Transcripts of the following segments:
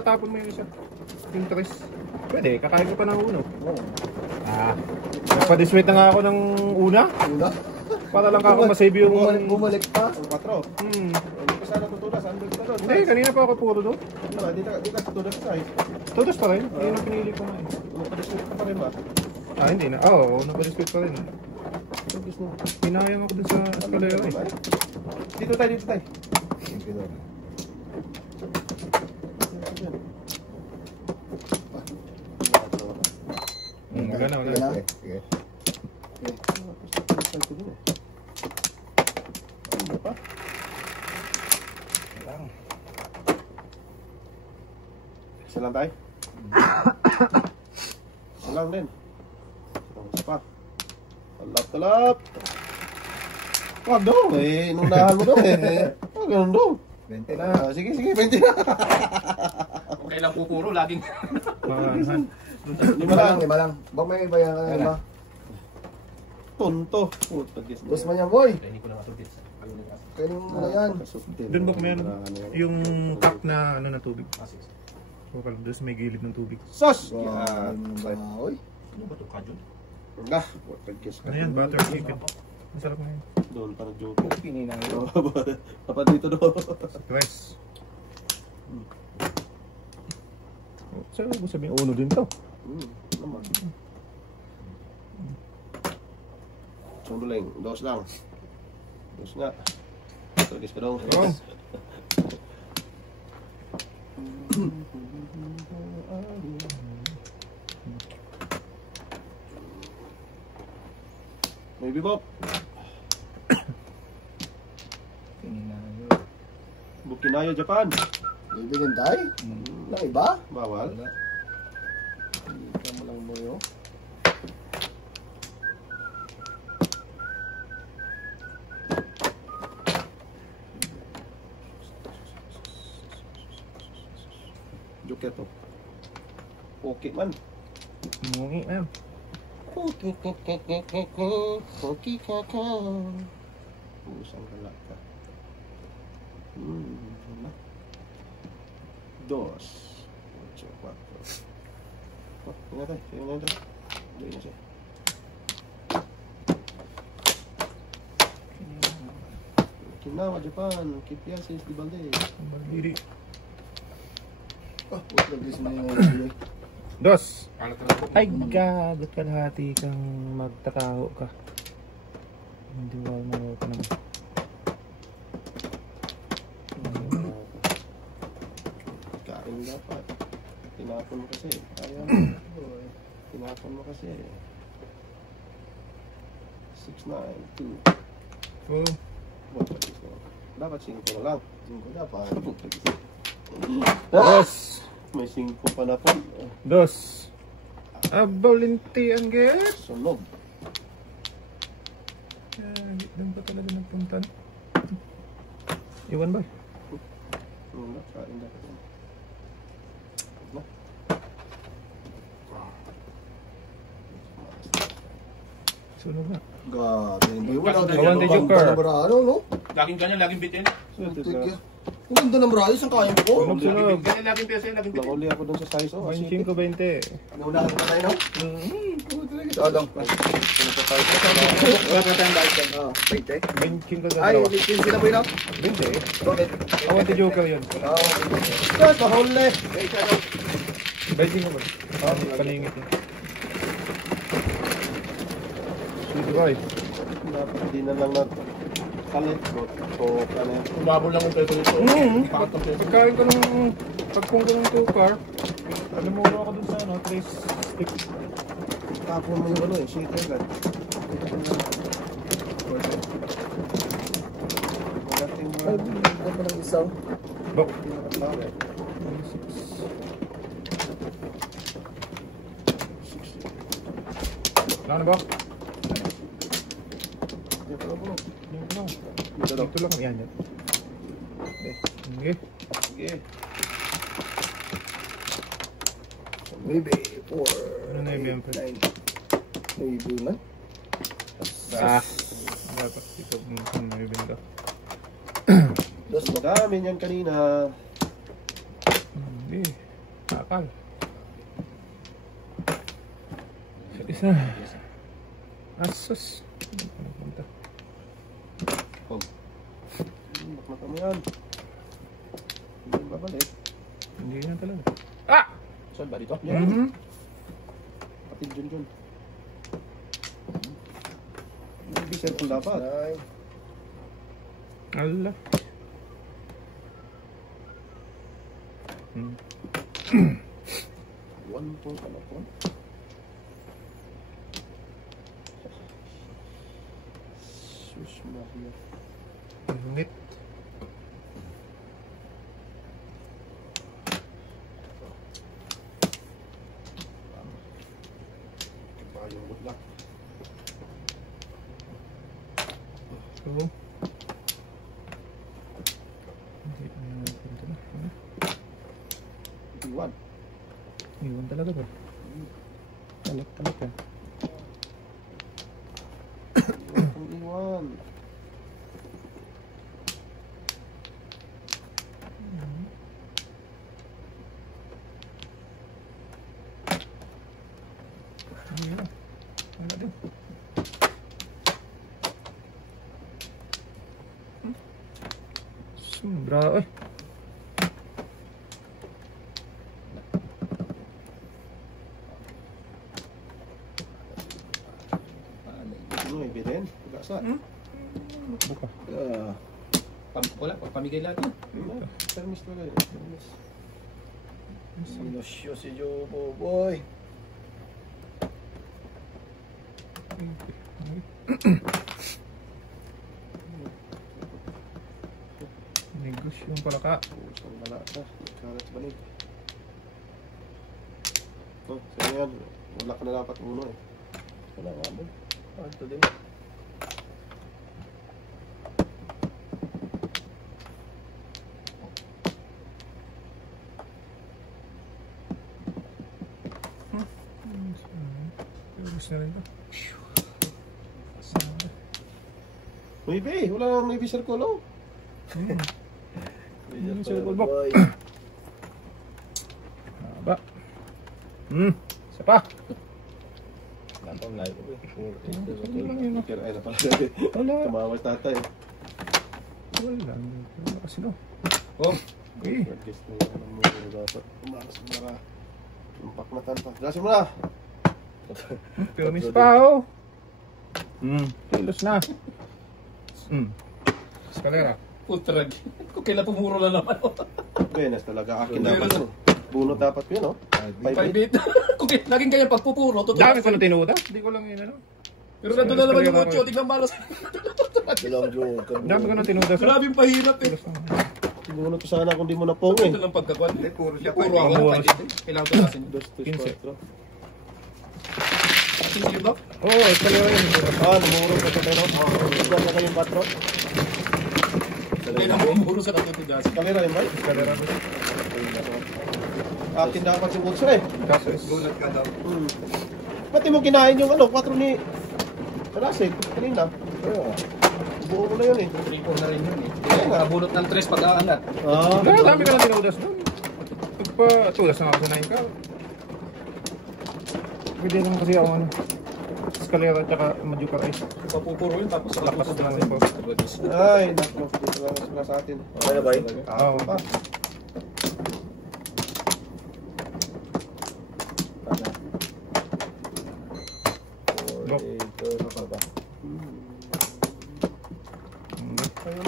tatapon mo yung isa. Yung tres. Pwede, kakain ko pa ng uno. Nagpa-disweight na nga ako ng una. Para lang kako masave yung... Bumalik pa. Ang 4. Hindi ko sana tutudas. Andun ka doon. Hindi, kanina pa ako puro doon. Di ka tutudas sa size. Todos pa rin. Yun ang pinili ko na eh. Nagpa-disweight ka pa rin ba? Hindi na. Oo, nagpa-disweight pa rin. Hinayang ako dun sa eskalera eh. Dito tayo. Wala. Sige. Ano pa? Isa lang tayo? Isa lang din. Isa pa. Talap. Wag daw eh. Inunahan mo daw eh. Wag ganun daw. 20 na. Sige, 20 na. Okay lang pupuro, laging. Lima lang. Baka may bayan ka na ba? Tonto. Bus man yan, boy. Hindi ko lang matubit. Kainin mo na yan. Doon ba meron yung cup na ano na tubig? Bukal doon sa may gilid ng tubig. Sos! Yan. Oy. Ano ba ito, Kajon? Nah, Ano yan? Butter chicken. Masarap na yun. doon parang joke. Pinina Papa dito doon. Stress. Saan mo sabihin? Uno din to. Naman. Sumbuling, dos lang. Dos nga. Turkis ka daw. Oh. May bibop. Bukinayo, Japan. Bibigyan tayo? Lang iba? Bawal. Hindi mo lang mo yun. Joker to. Okay man. Mungi na. Okay kaka. Pusang kalaka. Dos. Ocho, cuatro. Oh, tingnan tayo. Doon na siya. Okinawa, Japan. Kipiasis di Balde. Maliri. Oh, wait lang. Gusto mo yung Dos. Ay, God. Ba't kalahati kang magtataho ka? Hindi mo ka naman. Kain dapat. Tinapon mo kasi. Kaya tinapon mo kasi. 6, 9, 2. Oh. Dapat 5 na lang. 5 dapat. Dos. May 5 pa na po. Dos. Abalinti ang get. Sunog. Doon pa talaga nagpunta. Iwan ba? Kain dapat. Sunog na. God, hindi mo lang. Kawan di Joker. Ano, no? Laging ganyan, laging bitin. Ang ganda ng brado, isang kaya ko. Sunog. Ganyan, laging peso, laging bitin. Nakuli ako dun sa size. 25-20. Naunahan ka tayo, no? Adang. Wala ka tayong balik yan. Oo, 20. 25 Ay, dalawa. 15 na po yun, no? 20. Bakit? Kawan di Joker yun. Oo. Kahuli. 25 ba? Paningit yun. Sweet boy. Dapat di na lang natin. Kalit. So, ano yan? Umabol lang yung peso nito. Pagkain ko ng pagkung ko ng 2 car, alam mo ako dun sa ano, trace stick. Tapon mo yung ano eh. Shaker lang. Magating mo. Ay, ganda pa ng isaw. Bok. Wala na ba? Dito lang. Yan. Okay. Sige. Maybe 4. Ano na yung BMP? Maybe man. Dapat ito kung may binta. Dos mo. Madami niyan kanina. Hindi. bakal. Isa. Asus. Punta. Oh. Bakla kami yan. Hindi babalik. Hindi na talaga. Ah! Saan ba dito? Mhm. Pati Jun. Hindi sir kung dapat. Allah. One point ano po? Sus Maria. Init. Yung good luck. So. Hindi na punta na. Iwan. Iwan talaga ba? Talat yan. Iwan. Ayun. Wala din. Sobra eh. Ano yung biden? Pagkasa. Buka. Wala, pamigay lahat yun. Termis talaga yun. Termis. Sinosyo si Jobo, boy. Negosyo yung palaka. Pusang malata. Karat banig. So yan. Wala ka na dapat uno eh. Wala nga mo. Ito din. Ubus na rin ito. Maybe. Wala nang maybe circle oh. Circle box. Haba. Isa pa. Napang live ko. Ano lang yun? Pero ay na pala. Wala. Tumawas tatay. Wala. Wala kasi no. Oh, Eh. Guess na yan ang muna dapat. Tumakas mo na. Tumpak na tanpa. Gasin mo na. Pero miss pa oh. Kilos na. Escalera. putrag. Kung kailan pumuro na naman. Benes talaga. Akin dapat yun. Bunot dapat yun, no? 5-8. Kung laging ganyan pagpupuro, totoo. Dami ko na tinuda. Hindi ko lang yun ano. Pero nandun na naman yung mucho, tignan malas. Dalawang joker. Dami ko na tinuda. Grabe yung pahirap eh. Bunot ko sana kung di mo napongin. Ito lang pagkakuan. Puro siya. Puro ako Puro ng 5-8. Kailangan ko nasin. 2, 3, 4. Asin yung ba? Oo, escalera yun. Namuro ka sa pero. Igual na kayong patro. Kailangan ko puro sa katutugas. Kamera yun ba? Escalera. Akin dapat yung bulsa eh. Kaso is... Gulat ka daw. Pati mo kinain yung 4 ni Kalasig. Kanina. Buo ko na yun eh. Tripo na rin yun eh. Nakabulot ng 3 pag-aangat. Dami ko na tinudas doon. Nagpa-tudas na ako sa 9 ka. Pwede naman kasi ako ano. Escalera at saka Majucar Ice. Papupuro yun tapos sa Lakas katutugas. naman po. Ay, naklo. Dito lang sa atin. Okay na ba yun? Oo. Pa. Lock. Ito na pa ba? Ayun.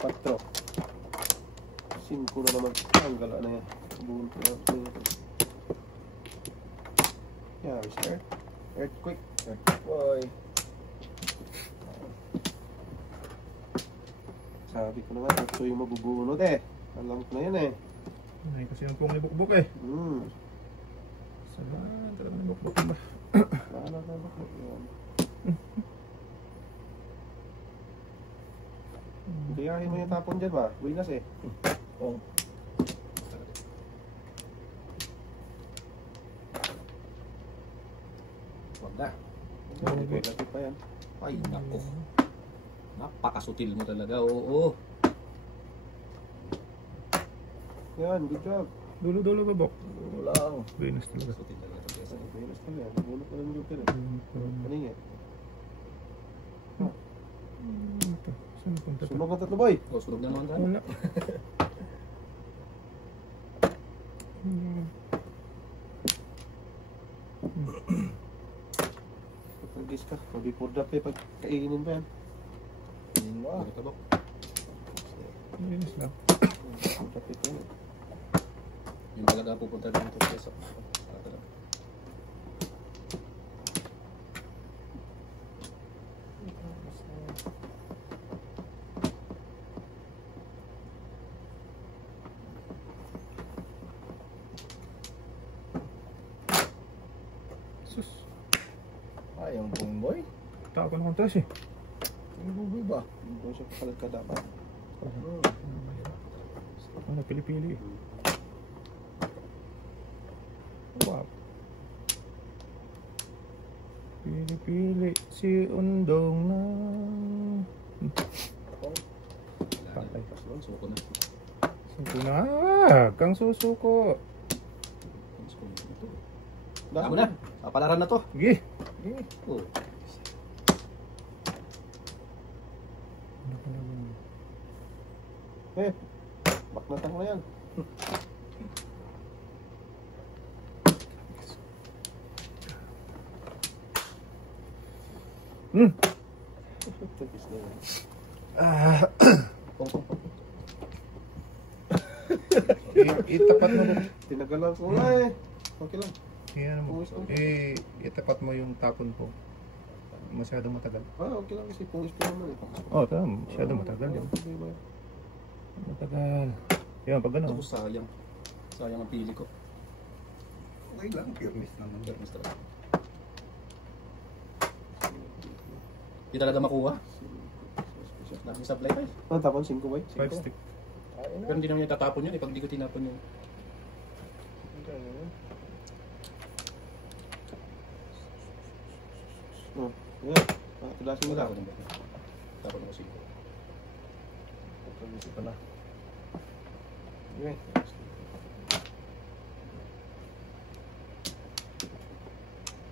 4. 5 na naman. Ang gala na yan. Buon ko na. Yeah, sir. Earthquake. Boy. Sabi ko naman, ito yung mabubunod eh. Alam ko na yan eh. Ay, kasi yung pong libuk-buk eh. Saan talaga libuk-buk ba? Wala na ba? Gayahin mo yung tapon dyan ba? Winas eh. Oh. Wag na. Relative pa yan. Ay, nako. Napakasutil mo talaga, oo. Yan, good job. Dulo-dulo ka, Bok. Lang. Venus talaga. Venus ka yan. Bunot na lang Joker eh. Kaningin. Ito. Saan punta to? Sunog na tatlo boy. Oh, sunog na naman tayo. Wala. Pag-gis ka. Mabipur dap eh. Pag kainin pa yan. Yun mo. Ano ito, Bok? Venus lang. Bipur dap ito. Yung talaga pupunta din ito sa talaga. Sus. Ay, yung boy. Taka ko na kong taas eh. Yung boy ba? Doon siya kapalag ka dapat. Ano, pili-pili eh. Wow. Pili-pili si Undong na. Wala na. Suko na. Suko na. Kang susuko. Suko na ito. Dahil Ako na. Papalaran na to. Sige. Oh. Eh, baknatan ko na yan. Tagis na yan. Itapat mo. Tinagalan ko na eh. Okay lang. Yan mo. Itapat mo yung tapon ko. Masyadong matagal. Okay lang kasi pungis ko naman eh. Oh, tama. Masyadong matagal yun. Matagal. Yan, pag Ito ano. ko sayang. Sayang ang pili ko. Okay lang. Pure miss naman. Bermis talaga. Hindi talaga makuha. Natin supply pa eh. Ano tapon? 5 ba? 5 stick. Pero hindi naman niya tatapon yun eh. Pag hindi ko tinapon yun. Yan. Tudasin mo Wala lang. ako ng bermis. Tapon ako siko. Pag-isip pa na. Okay.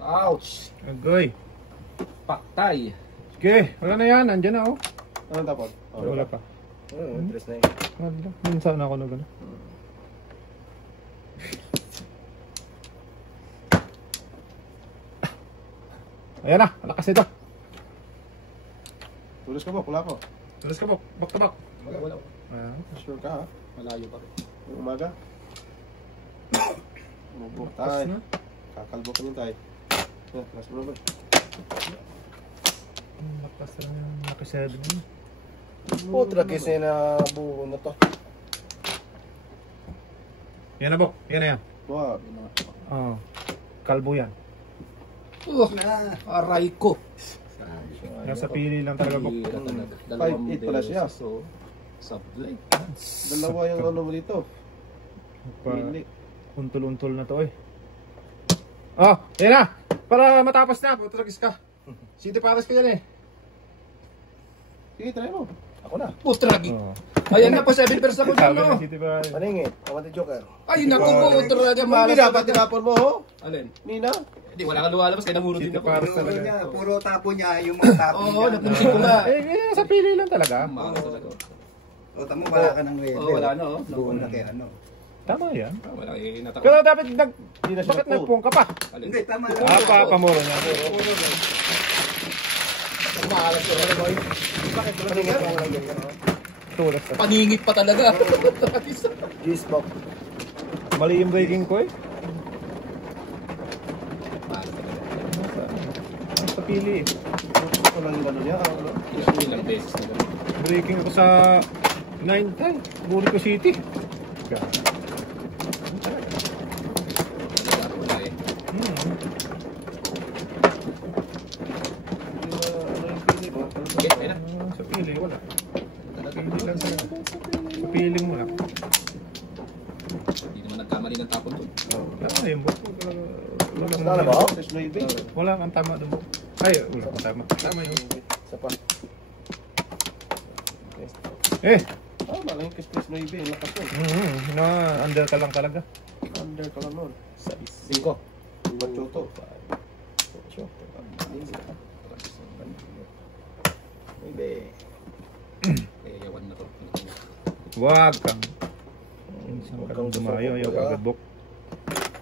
Ouch! Agoy. Paktay! Okay, wala na yan. Andyan na oh. Ano tapon? Wala pa. Tres na yun. Wala. Minsan ako na gano'n. Ayan na, malakas ito. Tulos ka ba? Pula ko. Tulos ka po, back to back. Wala. Ayan. Sure ka ha? Malayo pa rin. Yung umaga? Umubok Lakas tayo. na. Kakalbo ka niyan tayo. Yan, last mo ba? Lakas na yung nakasado na yun. Putra kasi na buo na to. Yan na, Bok. Yan na yan. Wow. Yung mga... Oo. Kalbo yan. Aray ko! Nasa pili lang talaga, Bok. Hira talaga. 5'8" pala siya. So, supply. Dalawa yung ano mo dito. Pili. Untol-untol na to eh. Oh, yan na. Para matapos na, putragis ka. City Paris ka yan eh. Sige, try mo. Ako na. Putragi! Oh. Ayan na pa 7 pers ako dyan, Sabi no? ng City Paris. Paningit. Kamati Joker. Ay, naku po, putraga, Hindi malas dapat talaga. tinapon mo, ho? Alin? Nina? Hindi, wala kang lumalabas, kaya namuro din City ako. Paris Puro talaga. niya, puro tapo niya, yung mga tapo Oo, niya. napunsin ko nga. Eh, sa pili lang talaga. Malas talaga. O, tamo, wala ka ng weather. Oo, wala na, oh. Buo na kay ano. Tama yan. Ah, wala, eh, natakot. Pero dapat Hindi na siya bakit nagpo. nagpung ka pa? Alin? Hindi, tama lang. Pamuro niya. Malas talaga, boy. Paningit ako lang ganyan. Tulas ka. Paningit pa talaga. G-Spock. Mali yung breaking ko eh. Malas talaga. Sa pili eh. Ito lang yung ano niya. Ano? Ilang beses na gano'n. Breaking ako sa 9 ay, Burico City. Wala eh. Hindi na ano yung pili ko. Okay, ayun na. Sa pili, wala. Pili lang talaga. Sa piling mo lang. Hindi naman nagkamali ng tapon doon. Wala yung buko. Wala ba? There's no ibig. Wala kang tama doon. Ay, wala kang tama. Tama yun. Isa pa. Eh, Tama lang yung kiss 9, ang lakas nun. Na-under ka lang talaga. Under ka lang nun. 5. Machuto. Ewan na to. Wag kang. Minsan Huwag ka kang lang dumayo, ayaw susubok, agad bok.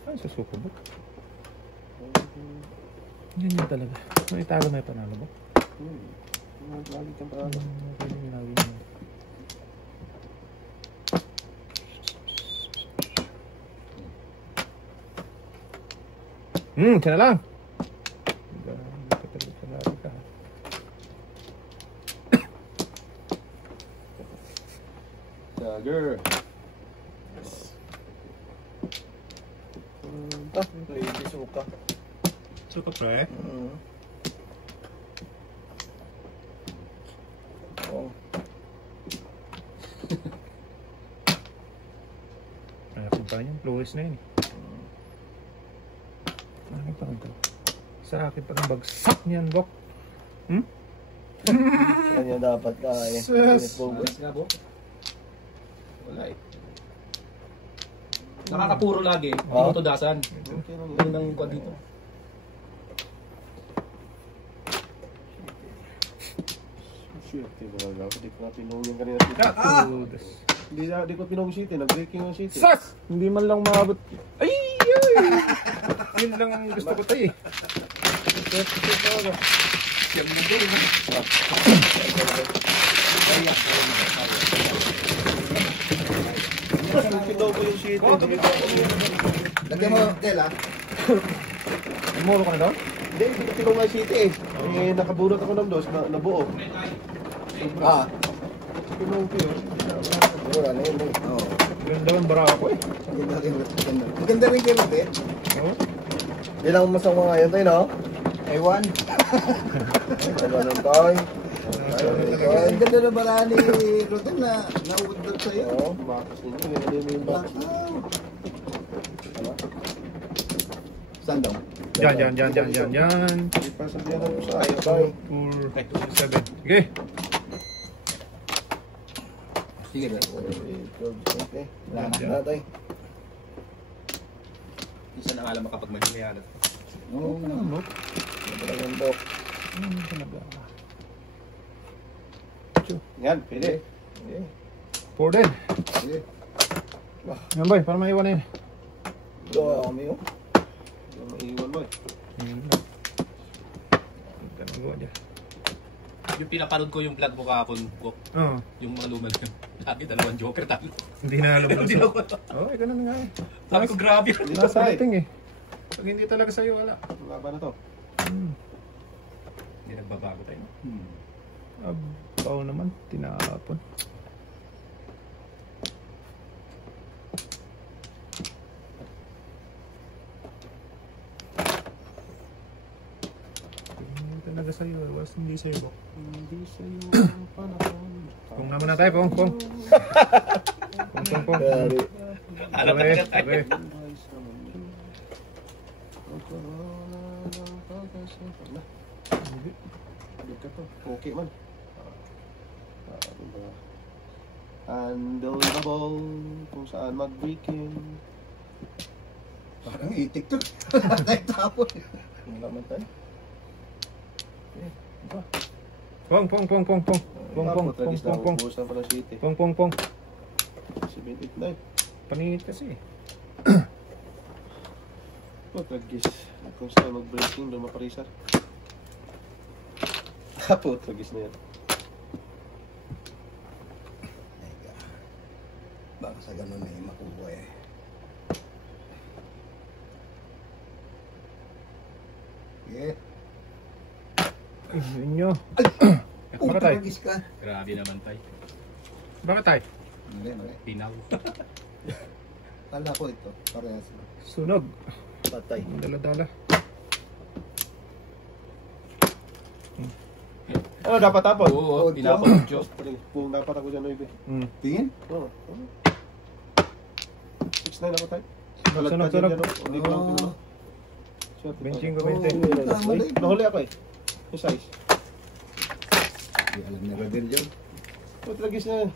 Ay, susukubok. Ganyan talaga. May itago na yung panalo bok. Lagi kang paralo. Okay, lagi na. Ka na lang. Dagger. Ready, suka. Suka pre. Oh. Akin pa yun. Fluis na yun. Akin pa rin to. Sa akin pa rin bagsak niyan, Bok. Kanya dapat kaya. Sus. Alas nga, Bok. Wala eh. Nakakapuro lagi. Hindi mo tudasan. Okay lang Yun ang kuha dito. Shit, talaga. Hindi ko na pinong yung kanina. Hindi ko pinong shit eh. Nag-breaking yung shit eh. Sas! Hindi man lang maabot. Ay! Yun lang ang gusto ko tayo eh. Siyam na din. Pinaw ko yung shit eh. Lagyan mo, Del, ha? Muro ka na daw? Hindi, hindi ko pinong nga shit eh. Eh, nakabunot ako ng dos, nabuo. Ah. Pinong ko yun. Wala na yun. Oo. Ganda man bara ako eh. Maganda rin. Maganda rin kayo, Del. Oo. Di lang masama ngayon tayo, no? Ewan. Ganun tayo. Ang ganda na bara ni Rodel na nauudot sa'yo. Oo. Bakas ninyo, hindi mo yung bakas. Saan daw? Yan. Hindi pa sabihan ako sa ayaw. Tayo. 4, 7. Sige. Sige, Del. Okay. Wala na. Wala tayo. Isa na nga lang makapagmalimayan. Oo, Ano? Talagang bok. Yan, pwede. Okay. 4 din. sige. Yan boy, para maiwan na yun. Dami, oh. Yung maiwan mo eh. Ganagawa dyan. Yung pinapanood ko yung vlog mo kahapon, Bok. Oo. Yung mga lumang lagi dalawang joker talo. Hindi na alam Hindi na ako. Oo, ganun nga eh. Sabi ko grabe. Hindi pa Nasa tayo. rating eh. Pag hindi talaga sa'yo, wala. Wala ba na to? Hindi nagbabago tayo. No? Abaw naman, tinapon. Hindi talaga sa'yo, was hindi sa'yo, Bok. Hindi sa'yo ang panahon. Pong naman na tayo, Pong. Pong. Kari. Alam na tayo. Okay. Hindi ka to. Okay man. Handle the ball kung saan mag-breaking. Parang itik to. Tapon. Wala man tayo. Pong. Bukas na pala shit eh. Pong. 7, 8, 9. Paningit kasi eh. Pagkagis. Kung saan mag-breaking, doon makarisar. Tapos, pagkagis na yan. Baka sa ganun eh, makuha eh. Yeah. Ay, yun nyo. Bakit Puta, tayo? magis ka. Grabe naman tayo. Bakit tayo? Mali. Pinaw. Kala ko ito. Parehas. Sunog. Patay. Dala-dala. Ano, dapat tapon? Oo, pinapanood ko. Kung dapat ako dyan, Noy. Tingin? Oo. 6-9 ako tayo. Sunog. Hindi ko lang pinuno. Benching ko, Oo, benching. tama rin. Nahuli ako eh. Yung size. Di alam ni Rodel yun. Pagkagis na yan.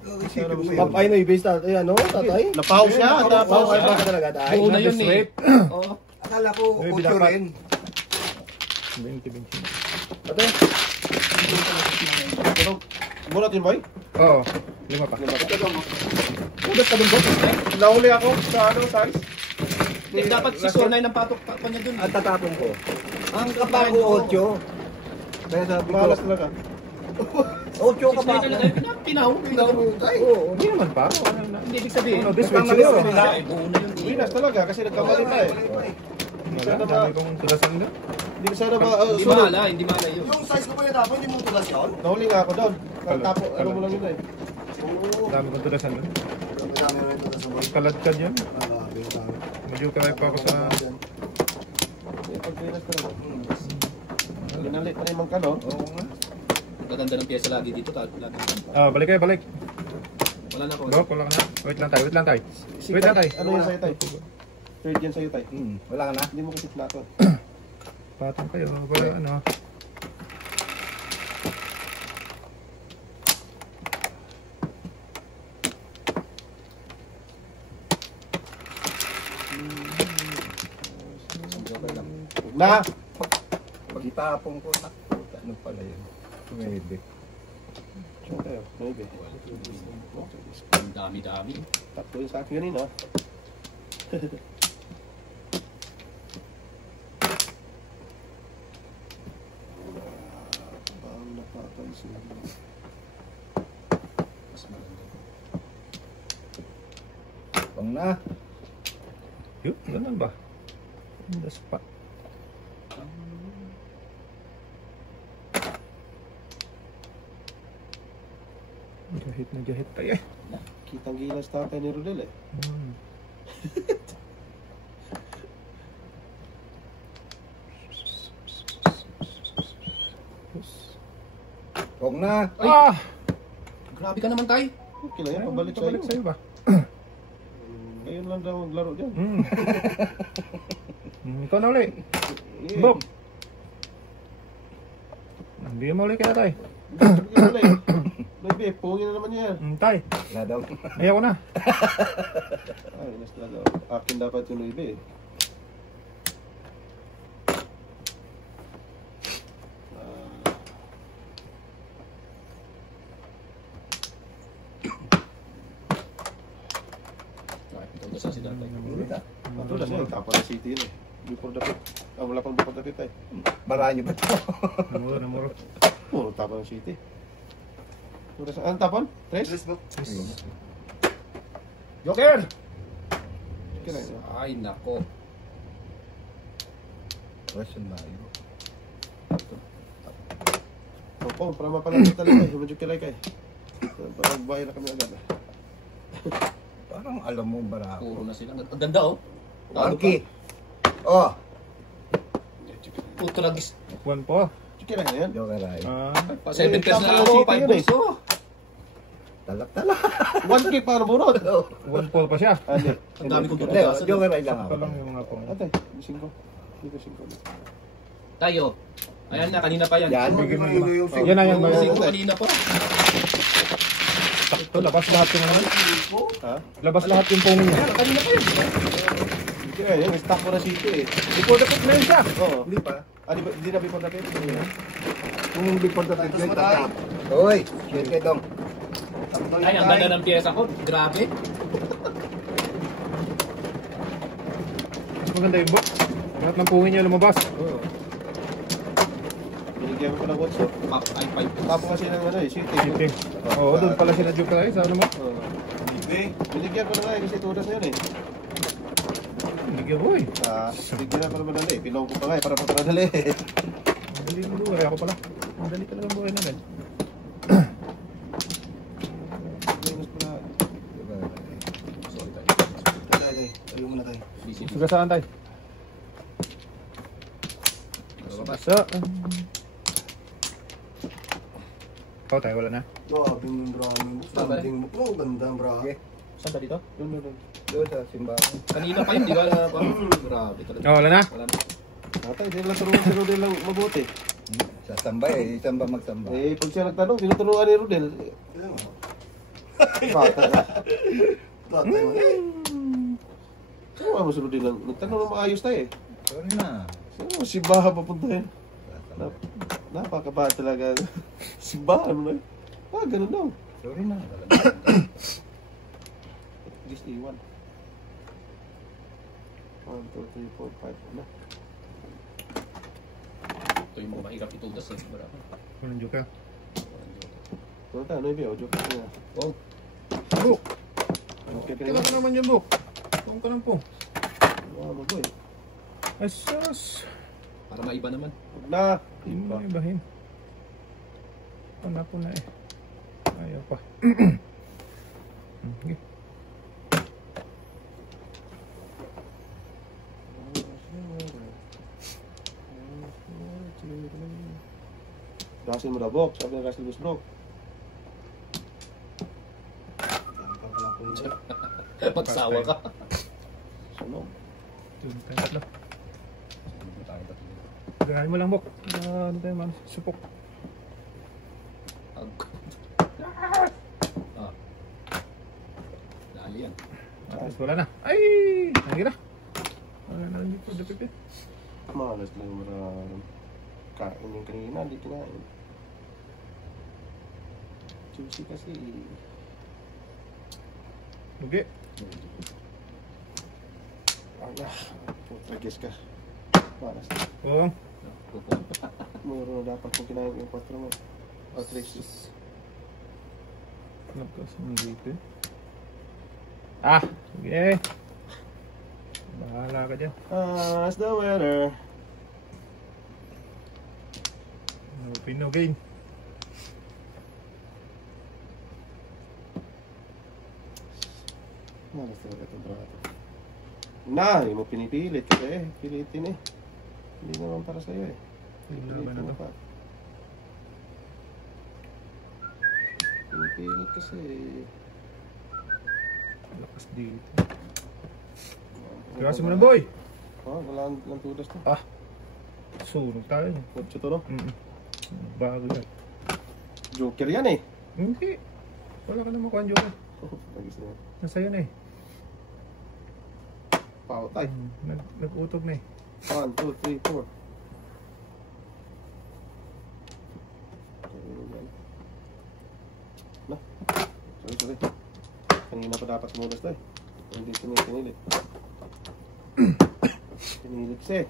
Papay na ibig tatay, ano, tatay? Napaw siya, napaw Papay siya. pa talaga, tay? Oo na yun eh. Straight. Oo. Akala ko May 8 bidapat. rin. 20. Tatay? Pero, bunot yun, boy? Oo. 5 pa. Bunot ka dun, boy. Nahuli ako sa ano, size. Dapat si Sonay ng patok pa niya dun. At tatapon ko. Ang kapako 8. Kaya sabi ko, Malas talaga. 8 ka pa. Pinahong. Oo. Hindi naman pa. Hindi ibig sabihin. Ano, this week Nagkamali siguro. ako. Ay, buo na yun. Winas talaga kasi nagkamali ka eh. Wala, dami kong tudasan na. Hindi ko sana ba, Hindi sunod. mahala, hindi mahala yun. Yung size ko pa yun tapos, hindi mo tulas yun? Nahuli nga ako doon. Tapo, ano mo lang yun eh. Oo. Dami kong tudasan doon. Dami rin tulas sa boy. Kaladkad yan. Grabe, grabe. Medyo kamay pa ako sa... Pag-winas talaga. Ginalit na yung mangkalo. Oo nga. Maganda ng pyesa lagi dito. Lagi. Balik kayo, balik. Wala na ako. Go, wala ka na. Wait lang tayo, wait lang tayo. Wait lang tayo. Ano yan sa'yo tayo? Third yan sa'yo tayo. Wala ka na? Hindi mo kasi plato. Patong kayo, para ano. Na! Pag itapon ko, ano pala yun? Maybe. Sure tayo. Maybe. Ang dami-dami. Tatlo yung sa akin ganun, ha? Bang napapansin. Mas maganda. Pang na. Yun, ganun ba? Das pa. Gahit pa eh. Kitang gilas tatay ni Rodel eh. Pang na. Ah! Grabe ka naman, Tay. Okay lang yan, pabalik sa'yo. Pabalik sa'yo ba? Ngayon lang daw maglaro dyan. Ikaw na uli. Yeah. Bob! Hindi mo uli kaya tayo. Baby, pungin na naman yan. Tay, Wala daw. ayaw ko na. Ay, inas talaga. Akin dapat yung baby. Ito sa si Datay. Ito na siya, tapos na city yun eh. Before the pit. Wala pang before the pit eh. Baraan niyo ba ito? Namuro. Puro tapon ng city. Anong tapon? Tres? Joker! Okay na yun. Ay, nako. Question na yun. Opo, para mapalapit talaga eh. Medyo kilay ka eh. Para magbahay na kami agad eh. Parang alam mo baraan. Puro na sila. Ang ganda, oh. Monkey. Oh. Puto lagis. 1 po. Kilay na yan. Joker ay. 7 pairs na tapos ako. city 5 yun boys, eh. oh. Talak-talak. 1K para bunod. 1 po pa siya. Ate. Ang dami kong Hindi, tutugasan. Joker ay lang Ito ako. lang yung mga pong. Ate, bising ko. Dito bising ko. Tayo. Ayan na, kanina pa yan. Yan. Bigyan mo Yung- naman. yung- Yan na yan. Kasi Bagay. ko kanina pa. Sakto, labas lahat yung ano. Ha? Labas lahat yung pong niya. Ayan, kanina pa yan. Kilay yan. Stock mo na city eh. Before the pit na yun siya. Oo. Hindi pa. Di na before the pit. Kung before the pit grade ka. Hoy, share kayo dong. Ay, ang ganda ng pyesa ko. Grabe. Mas maganda yung book. Lahat ng pungin niya lumabas. Oo. Binigyan ko pa ng WhatsApp. Pop, ay, 5. Tapo kasi ng ano eh, city. City. Oo, doon pala si Nadjuk tayo. Sa ano mo? Oo. Binigyan ko na nga eh, kasi tudas na yun eh. Bigyan ko eh. Bigyan na pa naman dali. Pinong ko pa nga eh, para paparadali eh. Madali ng buhay. Ako pala. Madali talaga ang buhay namin. Minus pala. Sorry tayo. Tayo, tayo muna tayo. Busy. Sugasaan tayo. So, tayo wala na. Grabe yung brano mo. Standing mo. Oh, gandang brano. Saan ba dito? Doon. Doon sa simbahan. Kanina pa yun, di ba? Grabe talaga. Wala na. Wala na. Tatay, hindi lang turuan si Rodel lang mabuti. Sa samba eh. Samba magsamba. Eh, pag siya nagtanong, tinuturuan ni Rodel. Bata na. Tatay mo eh. Ano mo sunod din lang? Nagtanong na maayos tayo eh. Sorry na. Sino si Baha papuntahin? Napakabata talaga. Si Baha ano na yun? Ganun daw. Sorry na. Just iwan. 1, 2, 3, 4, 5. Ano? Ito yung mga mahirap itudas eh. Marami. Walang joker. Ano tayo? Ano yung video? Joke na. Oh, Buk! Okay, Kailan ka naman yung buk? Kung ka lang po. Ano ba eh? Ay, sus! para maiba naman. Huwag na. Hindi mo ibahin. Pana po na eh. Ayaw pa. Okay. Russell mo na, Bok. Sabi ng Russell Westbrook. Pagsawa ka. Sunog. Doon tayo tatlo. Hindi tayo tatlo. Gagahin mo lang, Bok. Ano tayo man? Supok. Dali yan. At wala na. Ay! Nangira. Wala na rin dito. Dapipit. Malas lang yung kain yung kanina. Hindi kinain. Juicy kasi. Bugi. Putragis ka. Malas. Oo. Muro na dapat kung kinain yung 4 mo. O 3. Nagkas mo dito. Ah! Sige. Bahala ka dyan. As the weather. No pain, no gain. Malas talaga ito, bro. Na, hindi mo pinipilit kasi pilitin eh. Hindi naman para sa'yo eh. Hindi naman Pilitin na mo to. pa. Pinipilit kasi. Lakas dito. Kaya mo na, boy! Wala lang tudas to. Ah! Sunog tayo. Kotse to, no? Bago yan. Joker yan eh. Hindi. Wala ka na makuha ang joker. Nagis na. Nasa'yo na eh. Pautay. Nag-utog na eh. 1, 2, 3, 4. Na. Sorry. Kanina pa dapat sumulas to eh. Hindi pinilit. Pinilit kasi.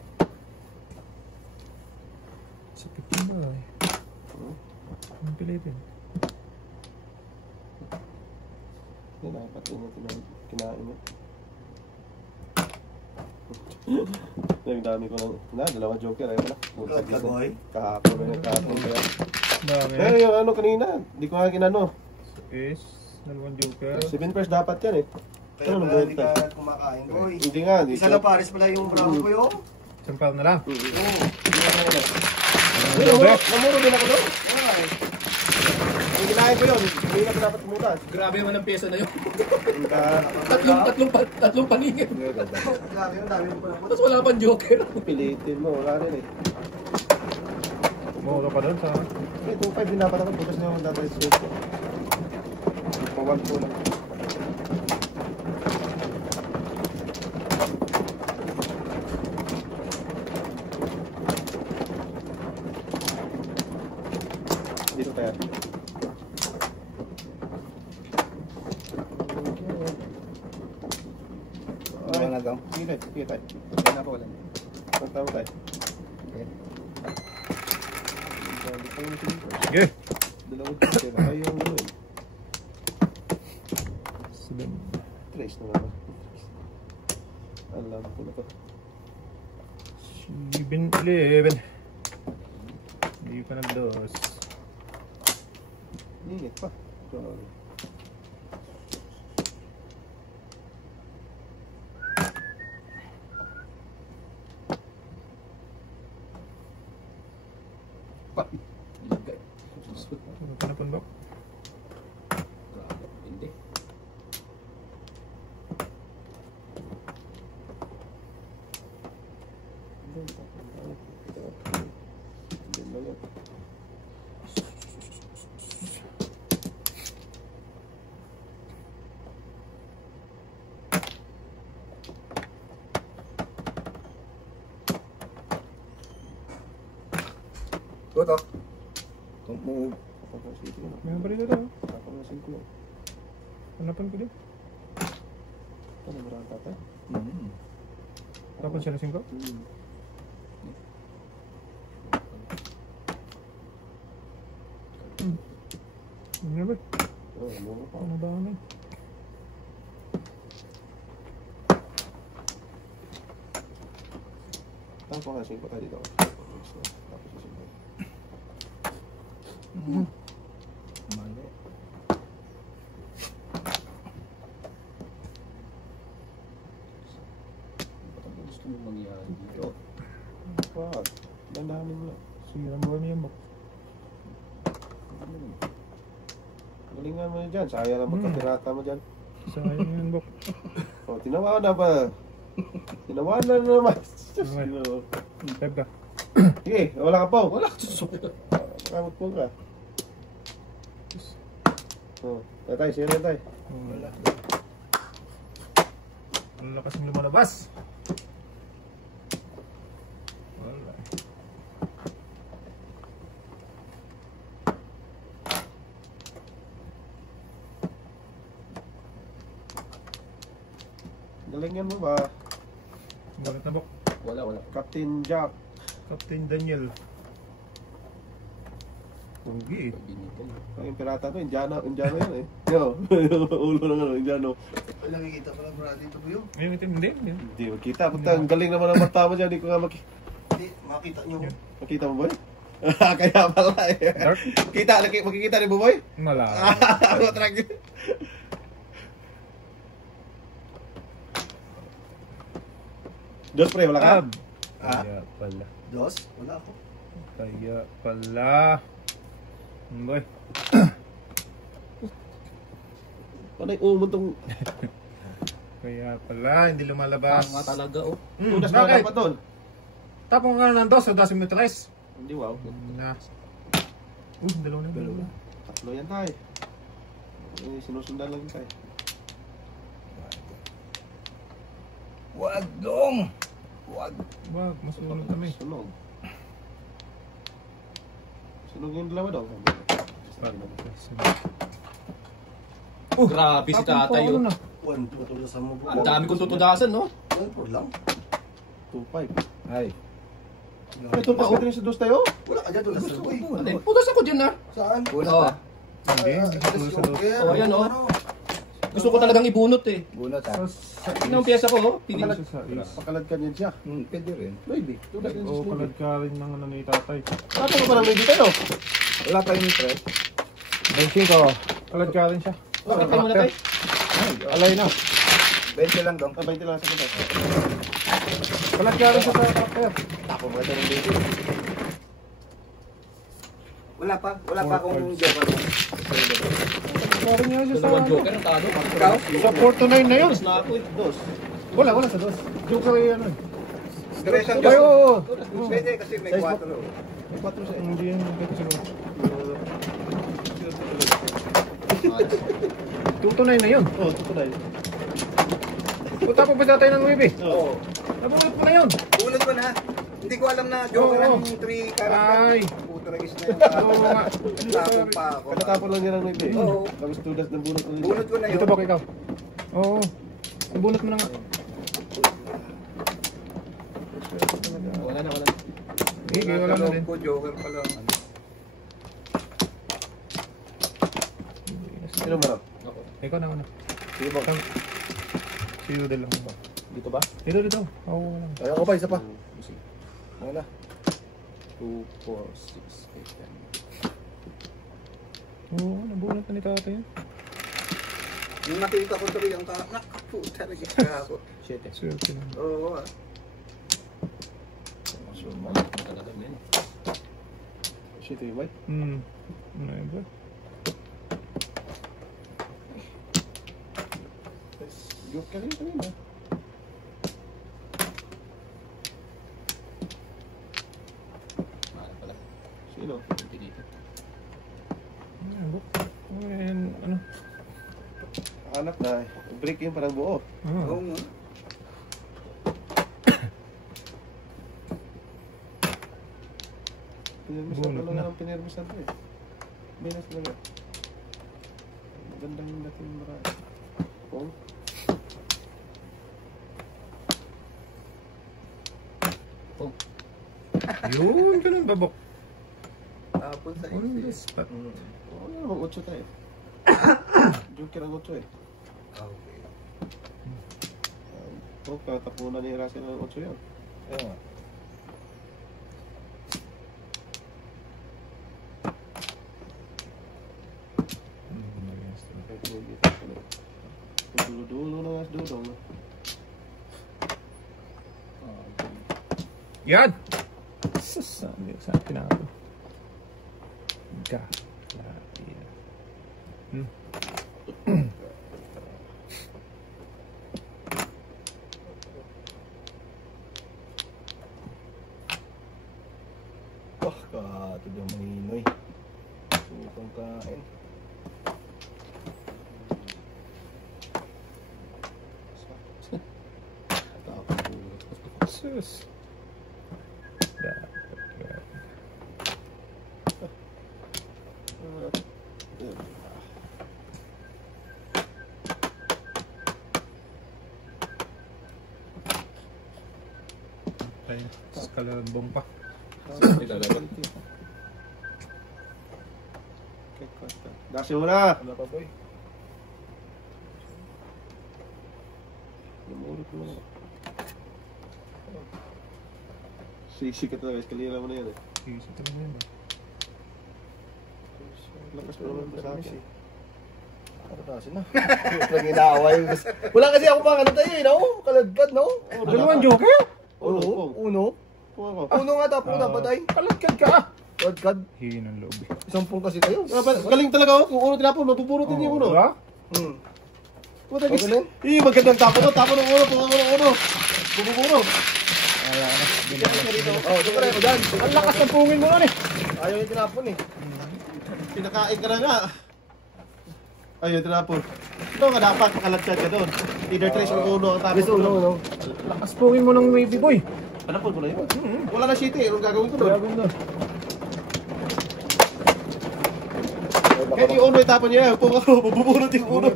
Sakit mo ba eh. Anong pilitin? Hindi na, pati mo kinain mo. Nagdami ko na, dalawang joker, ayaw ko na. Ikaw, Kagoy? Kahapon na nagkahapon kaya. Dami. Pero yung ano kanina, hindi ko nga ginano. Is, dalawang joker. 7 pairs dapat yan eh. Kaya Ano, pala hindi nag-uultay? ka kumakain, boy. Hindi nga, hindi Isa na pares pala yung brown ko yun. Isang pound na lang. Namuro din ako doon. Ang ginahin ko yun, hindi na dapat tumutas. Grabe naman ang pyesa na yun. Tatlong paningin. Grabe yun, dami yung pala. Tapos wala pang joker. Pilitin mo, wala rin eh. Mura pa doon sa... Itong 5 din dapat ako, bukas na yung data is good. Pawag po lang. Dito tayo. Wala na daw. Sige tayo. Kaya na po wala. Tama tayo. Sige. Dalawang joker, ayaw yung gawin. 7. Trace na naman. Alam ko na to. 11. Hindi pa nag-dos. Ingit pa. Sorry. Ano ka na punbok? Grabe, hindi. Buto. Move. Meron pa rin ito. Papanasin ko. Hanapan ko din. Ano marang tatay? Tapos siya na 5. Ano ba? Oh, muna pa. Ano ba ano? Papanasin ko tayo dito. Tapos yung 5. Mali. Ano gusto mong mangyari dito? Wag. Dandahanin mo lang. Sirang buwan niya mo. Galingan mo na dyan. Sayang lang magkapirata mo dyan. Sayang yan, Bok. O, tinawa na ba? Tinawa na naman. Pep ka. Sige, wala ka pa. Wala ka susunod. Makamot po ka. O, tatay, siya na tayo. Wala. Ang lakas ng lumalabas. Wala. Galingan mo ba? Bakit na, Bok? Wala. Captain Jack. Captain Daniel. Pugi eh. Binito. Ang pirata to, Indiano yan eh. Yo, ulo ng ano, Indiano. Wala nakikita ko lang bro dito bro. Ayun, itim. Hindi. Hindi, magkita. Puta, ang galing naman ang mata mo dyan. Hindi ko nga Hindi, makita nyo. makita mo, boy? Kaya pala eh. Dark? Makikita ni Buboy? Mala. Matrag. Dos pre, wala ka? Kaya pala. Dos? Wala ako. Kaya pala. Boy. Panay umon tong Kaya pala, hindi lumalabas. Tama talaga, oh. tunas na Bakit? dapat doon. Tapong nga ng dos, dos mo tres. Hindi, wow. Na. Dalawa na. Dalawa. Tatlo yan tayo. Sinusundan lang tayo. Wag dong! Wag. Wag, masunod kami. Sunog. Sunog yung dalawa daw. Grabe si tatay, oh. na? One, tutulasan mo bro. Ang dami kong tutudasan, no? One, four lang. 2-5. Ay. Ay, ito pa ako din sa dos tayo. Wala ka dyan, tulasan mo. Ate, putas ako dyan, ha? Saan? Oo. Hindi, hindi ko tuloy sa dos. Oh, ayan, oh. Gusto ko talagang ibunot, eh. Bunot ha? Yun ang piyesa ko, oh. Pili. Isa sa is. Pakalad ka din siya. Pwede rin. Pwede. Tulas din Oo, sa kalad ka rin ng ano ni tatay. Saan ka pa lang hindi tayo? Wala pa yung pre. Benching ko. Kalad ka rin siya. Bakit kayo muna, tay? Alay na. 20 lang dong. Sabay lang sa kita. Kalad ka rin siya sa karakter. Tapo mo ito ng dito. Wala pa akong joker. Parang niya siya sa Dalawang ano. joker, ang talo. Ikaw? Sa 4 to 9 na yun. Tapos na ako, eh. Dos. Wala sa dos. Joker ay ano eh. Diretso Ay, oo. Pwede kasi may 4. May 4 siya. Hindi yan. Dito sa dos. 2 to 9 na yun. Oo, ito na yun. Punta pa ba tayo ng 9? Oo. Nabunod mo na yun. Bunot ko na. Hindi ko alam na joker ang 3 character. Ay. Puto regis na yun. Oo nga. Tapong pa ako. Katatapon lang yan ang noite. Oo. Tapos tulas ng bunot ulit. Bunot ko na yun. Dito ba ikaw? Oo. Nabunot mo na nga. Wala na. Sige, wala na rin. ko, joker pa lang. Sino marap? Ako. Ikaw na una. Sige ba? Si Udel lang ba? Dito ba? Dito. Oo, wala. Ay, ako pa, isa pa. Wala. 2, 4, 6, 8, 10. Oo, nabunot na ni tatay yan. Yung nakita ko tuloy ang kanak. Puta regis ka ako. 7. Swerte na. Oo. Talaga, men. 7 yung white. Ano yun ba? Yok ka rin kanina. Mahal pala. Sino? Hindi dito. Ano? Anak na. Break yung parang buo. Oo nga. Pinirmisan Bunot ko na. lang ang pinirmisan ko eh. Binas talaga. Magandang yung dating marami. Oh. Oh, Yun, ganun babok. Tapon sa On the ipsi. spot. Oo, ano naman, 8 tayo. Joker ang 8 eh. Okay. Oh, katapunan ni Russell ng 8 yan. Kaya nga. Kahit hindi ito pala. Dulo-dulo na nga dudong. Yan! Sasabi ko sa akin ako. Ka. Oh, katod yung maninoy. Sukang kain. Sus. Ay, skalabong pa. ito dapat. Dasi mo na! Wala pa boy. Lumulot mo na. Siksikat na guys, kalira mo na yan eh. Isip talaga yun ba? Lakas mo naman sa akin. Ano tasin na? Lang inaaway. Wala kasi ako pang ano tayo eh, no? Kaladkad, no? Dalawang joker? Uno. Ako. Uno nga dapat dapat ay. Kalagkad ka! Kaladkad. Hihin ang loob eh. Isang pong kasi kayo. Galing talaga oh. Kung uno tinapon, mapupurutin niya uno. Diba? Hmm. Puta, Okay na yun? magandang tapon no. Tapon ng uno, uno. Pupupuro. Oh, ito pa rin ako dyan. Ang lakas ng pungin mo nun eh! Ayaw yung tinapon eh. Pinakain ka na nga. Ayun, tinapon. Ito nga dapat, makalagtad ka doon. Either trace or uno ang tapon. Gusto uno, no? Lakas pungin mo ng wavy boy! Tinapon ko na yun. Wala na shitty. Anong gagawin ko doon? Gagawin doon. Kaya yung uno itapon niya. Bubunot yung uno.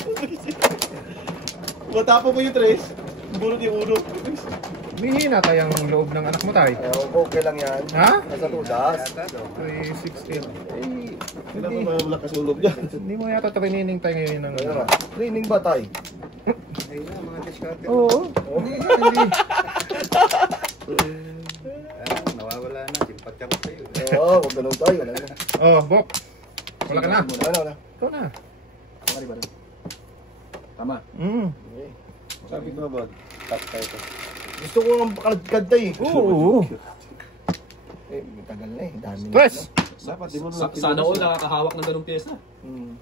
Matapon ko yung trace. Bubunot yung uno. Mihina kayang loob ng anak mo tayo. Okay lang yan. Ha? Nasa tudas. 316. Eh, Tinapon mo yung lakas yung ulo niya. Hindi mo yata training tayo ngayon ng... Kaya nga. Training ba tayo? Ayun na, mga diskarte. Oo. Hindi. Nawawala na. Simpatya ko sa'yo. Oo, wag ganun tayo. Wala na. Oh, Bok. Wala ka na. Wala na. Ikaw na. Mali ba na? Tama. Okay. Sabi ko ba, tap tayo ko. Gusto ko ang kaladkad tayo eh. Oo. Eh, tagal na eh. Dami na. Stress! Dapat di mo na lang Sana all nakakahawak ng ganung pyesa. Hmm.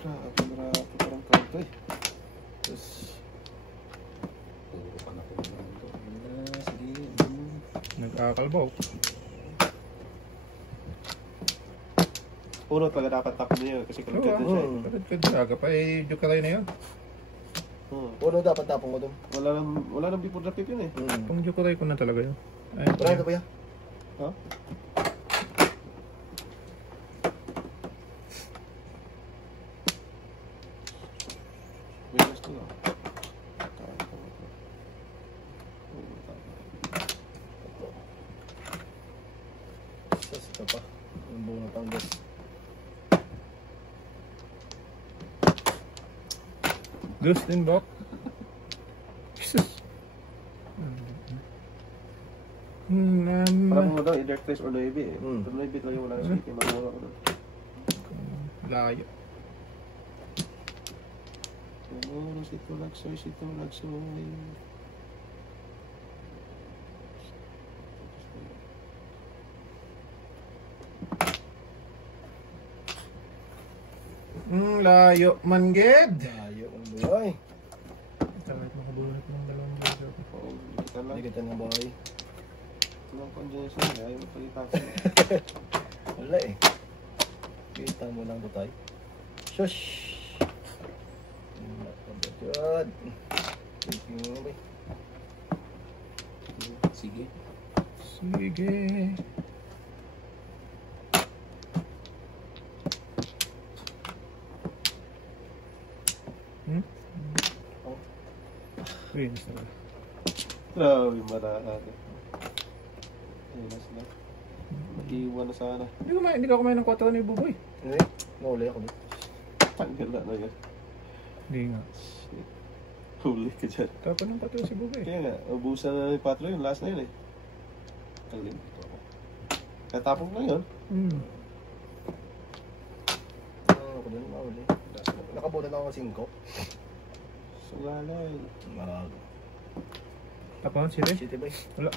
Grabe, parang kanto eh. Tapos, Puro pa na po. Sige. Nagkakalbaw. Uno talaga dapat tapon niya kasi kalagtad na siya. Kalagkad sa aga pa eh. Joke kayo na yun. uno dapat tapong ko doon. Wala nang before the pip yun eh. Hmm. Pang joke ko na talaga yun. Ay, Wala na ba yan? Ha? May gusto na. Tapos ito pa. Yung buong natanggas. Dustin Bok. Jesus. Parang mo daw, either trace or navy eh. Hmm. Pero navy talaga wala nang city. Magawa ko doon. Layo. Siguro, sito lagsoy. Layo man ged. Layo ang buhay. Kahit makabunot ng dalawang joke. Oo, kita lang. Hindi kita ng buhay. Walang congestion eh. Ayaw mo palitan. Wala eh. Kita mo lang ito tayo. Shush! Good. Thank you, boy. Sige. Sige. Hmm? Wins na. Grabe, maraan. Ayun na sila. Mag-iwan na sana. Hindi ka kumain ng 4 ni Buboy. Hindi, nauli ako dito. Tanggal na yun. Hindi nga. Shit. Huli ka dyan. Tapos ng 4 si Buboy. Kaya nga, ubusan na ni Patro yun. Last na yun eh. Kalim. Katapong na yun. Ako dun, nauli. Nakabunan ako ng 5. Sulalay. Tapos, City? City Boy. Wala.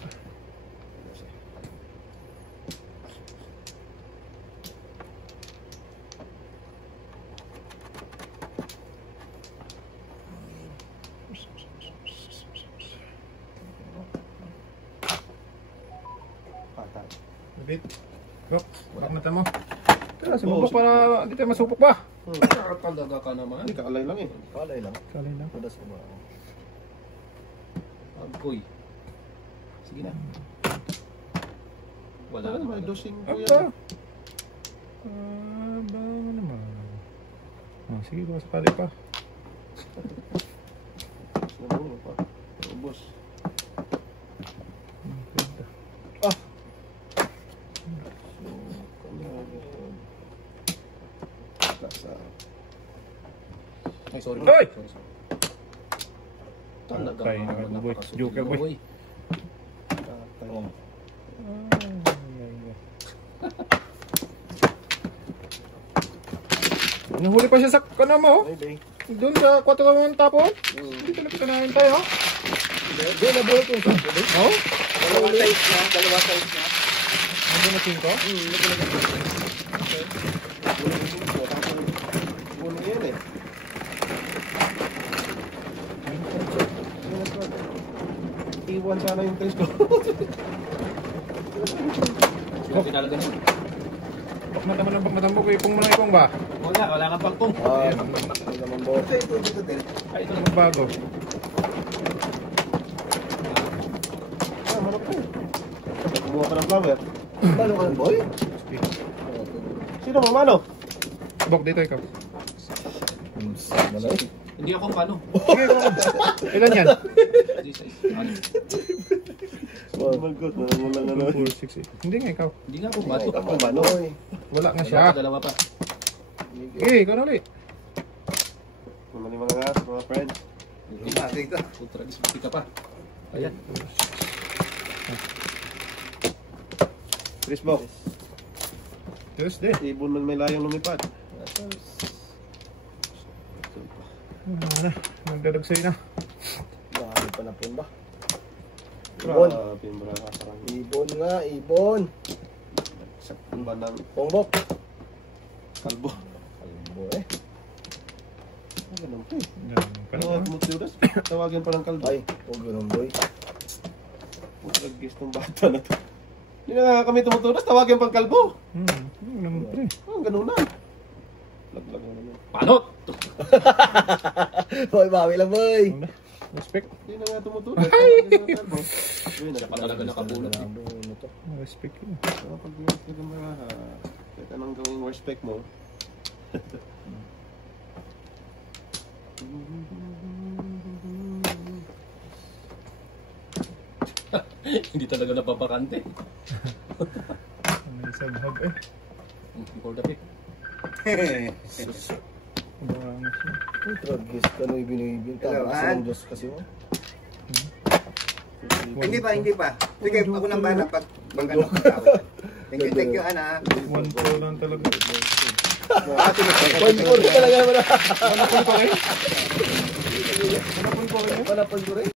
Patay. Bit. Bok, bak mata mo. Tara, sumubok para hindi tayo masupok ba? Talaga ka naman. Hindi, kakalay lang eh. Kalay lang. Kalay lang. Padas ko ba? Agoy. Sige na. Wala Wala, naman. may dosing ko Apa? yan. Ba naman. Sige, baka sakali pa. Nabuno pa. Ubus. Ganda. Lasa. Ay, sorry. Hoy! Sorry. Talaga Okay, ka naman, boy. napakasulit Joker, mo, boy. Patay. Nahuli pa siya sa kanama, oh. Ay, bay. Doon sa 4 ng tapon. Hindi talaga kanahin tayo, oh. Hindi, nabuhat yung 5, bay. Oh? Dalawa size niya, dalawa size niya. Ano na 5? Buno yan eh. Iwan sana yung taste ko. Sila pinalaga niya. Bakmata mo ng bakmata mo, ipong mo na ipong ba? Wala kang pagpong. Hindi naman buhat. Ito, din. Ay, ito naman bago. Manok ko. Kumuha ka ng flower. Balo ka ng boy? Sino mo, Mano? Bok, dito ikaw. Malay. Hindi ako paano. Sige, ikaw. Ilan yan? Ano? Oh my God, walang ano. 4, 6, 8. Hindi nga ikaw. Hindi nga ako bato. Ako, Mano. Wala nga siya. Dalawa pa. Okay, ikaw na ulit. Mamali mga nga, mga friends. Dito. Ultra disputi ka pa. Ayan. Chris Box. Tuesday. Ibon man may layang lumipad. Ano, magdadagsay na. Dami pa na punda. Ibon. Grabe, marang asarang. Ibon nga, ibon. Sa ba ng Pongbok. kalbo. Kalbo eh. Ano ganun po eh. Ganun Ano mo Judas? Tawagin pa ng kalbo. Ay, huwag ganun boy. Nag-guess tong bata na to. Hindi na nga kami tumutunas, tawagin pang kalbo. Ganun pre. Ganun na. Laglag na naman. Panot! Boy, bawi lang boy. Respect. Hindi na nga tumutunas, tawagin ng kalbo. Ayun, Siya pa talaga nakabulot eh. Ano to? Respect yun. Pag-iwas ka ng mga kahit anong gawing respect mo. Hindi talaga napapakante. May isang hug eh. For the pick. Bangas na. Uy, tragis ka no ibinibin. Hello, Takas Han? ng Diyos kasi mo. Hindi pa. Sige, ako nang bahala pag ano. Thank you, Ana. 1-4 lang talaga. Pongbok talaga naman. Ano pa rin? Panapon ko rin.